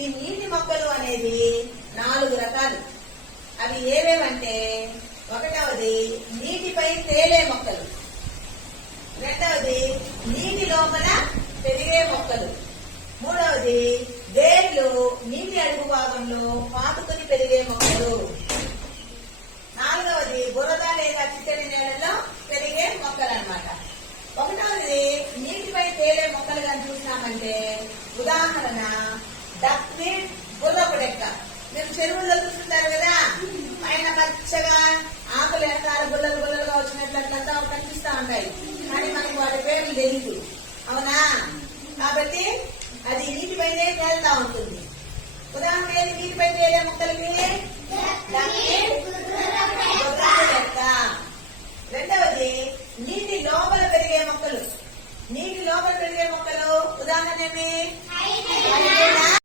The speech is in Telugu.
ఈ నీటి మొక్కలు అనేది 4 రకాలు. అవి ఏవేవంటే, ఒకటవది నీటిపై తేలే మొక్కలు, రెండవది నీటి లోపల పెరిగే మొక్కలు, మూడవది వేర్లు నీటి అడుగు భాగంలో పాతుకుని పెరిగే మొక్కలు, నాలుగవది బురద లేదా చిత్తడి నేలలో పెరిగే మొక్కలు అన్నమాట. ఒకటవది నీటిపై తేలే మొక్కలు కానీ చూసినామంటే, ఉదాహరణ డక్వీడ్, గుర్రపు డెక్క. మీరు చెరువుల్లో చూస్తుంటారు కదా, పైన పచ్చగా ఆకులు వెనకాల గుల్లలు గుల్లలుగా వచ్చినట్లు కనిపిస్తా ఉంటాయి, కానీ మనకి వాటి పేర్లు తెలియదు, అవునా? కాబట్టి అది నీటిపైనే తేలుతా ఉంటుంది. ఉదాహరణ ఏది నీటిపై తేలే మొక్కలకి? రెండవది నీటి లోపల పెరిగే మొక్కలు. నీటి లోపల పెరిగే మొక్కలు ఉదాహరణ ఏమి?